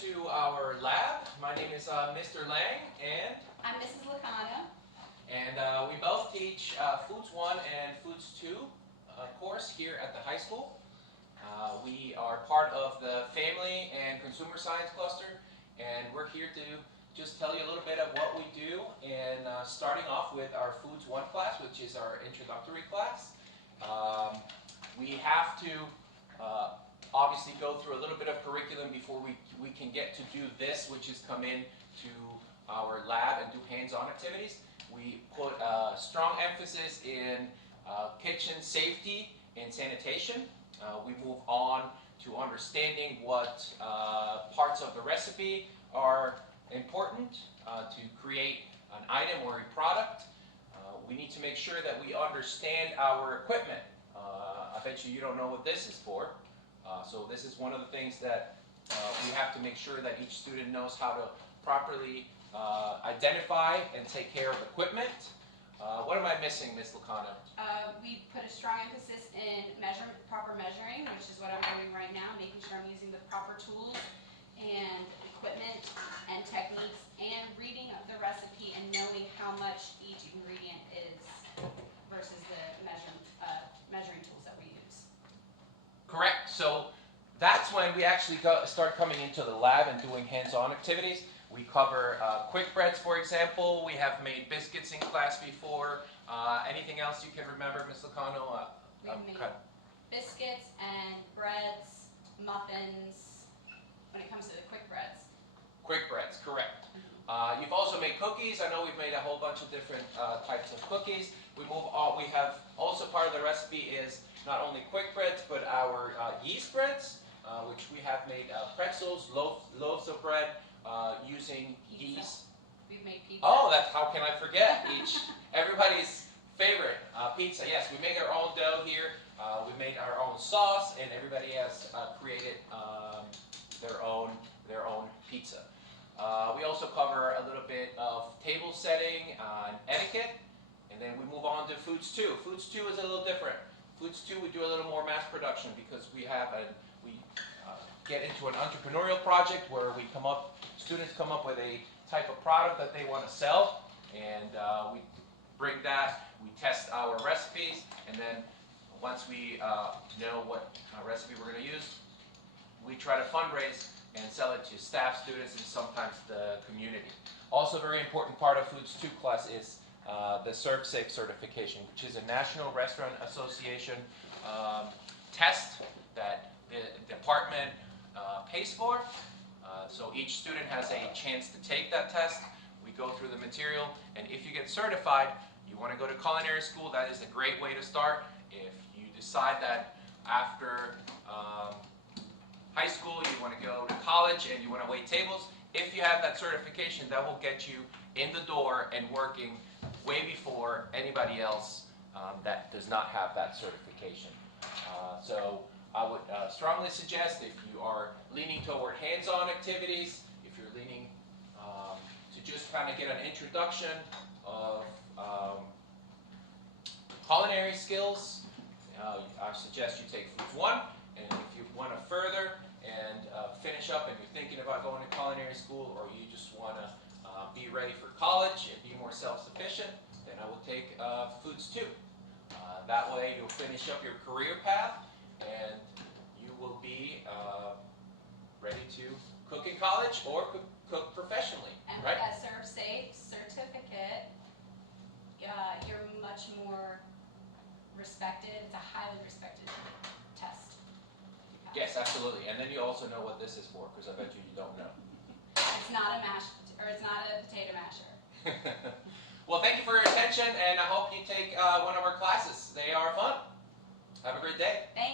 to our lab. My name is Mr. Lang, and I'm Mrs. Loiacono. And we both teach Foods 1 and Foods 2 course here at the high school. We are part of the Family and Consumer Science cluster, and we're here to just tell you a little bit of what we do, and starting off with our Foods 1 class, which is our introductory class. We have to obviously go through a little bit of curriculum before we can get to do this, which is come in to our lab and do hands-on activities. We put a strong emphasis in kitchen safety and sanitation. We move on to understanding what parts of the recipe are important to create an item or a product. We need to make sure that we understand our equipment. I bet you don't know what this is for. So this is one of the things that we have to make sure that each student knows how to properly identify and take care of equipment. What am I missing, Ms. Loiacono? We put a strong emphasis in proper measuring, which is what I'm doing right now, making sure I'm using the proper tools and equipment and techniques, and reading of the recipe and knowing how much each ingredient is versus the measuring tools that we use. Correct. So that's when we actually start coming into the lab and doing hands-on activities. We cover quick breads, for example. We have made biscuits in class before. Anything else you can remember, Ms. Loiacono? We've made biscuits and breads, muffins, when it comes to the quick breads. Quick breads, correct. You've also made cookies. I know we've made a whole bunch of different types of cookies. We have also part of the recipe is not only quick breads, but our yeast breads, which we have made pretzels, loaves of bread using Pizza. yeast. We've made pizza. Oh, how can I forget? Everybody's favorite pizza. Yes, we make our own dough here. We made our own sauce, and everybody has created their own pizza. We also cover a little bit of table setting and etiquette, and then we move on to Foods 2. Foods 2 is a little different. Foods 2, we do a little more mass production because we get into an entrepreneurial project where students come up with a type of product that they want to sell, and we bring that, we test our recipes, and then once we know what recipe we're going to use, we try to fundraise and sell it to staff, students, and sometimes the community. Also, a very important part of Foods 2 class is the Serve Safe certification, which is a National Restaurant Association test that the department pays for. So each student has a chance to take that test. We go through the material, and if you get certified, you want to go to culinary school, that is a great way to start. If you decide that after high school you want to go to college and you want to wait tables, if you have that certification, that will get you in the door and working way before anybody else that does not have that certification. So I would strongly suggest, if you are leaning toward hands-on activities, if you're leaning to just kind of get an introduction of culinary skills, I suggest you take Foods 1, and if you want to further and finish up and you're thinking about going to culinary school, or you just want to be ready for college and be more self-sufficient, then I will take Foods 2. That way you'll finish up your career path, and you will be ready to cook in college or cook professionally. And right? with that Serve Safe certificate, you're much more respected. It's a highly respected test. Yes, absolutely. And then you also know what this is for, because I bet you don't know. It's not it's not a potato masher. Well, thank you for your attention, and I hope you take one of our classes. They are fun. Have a great day. Thanks.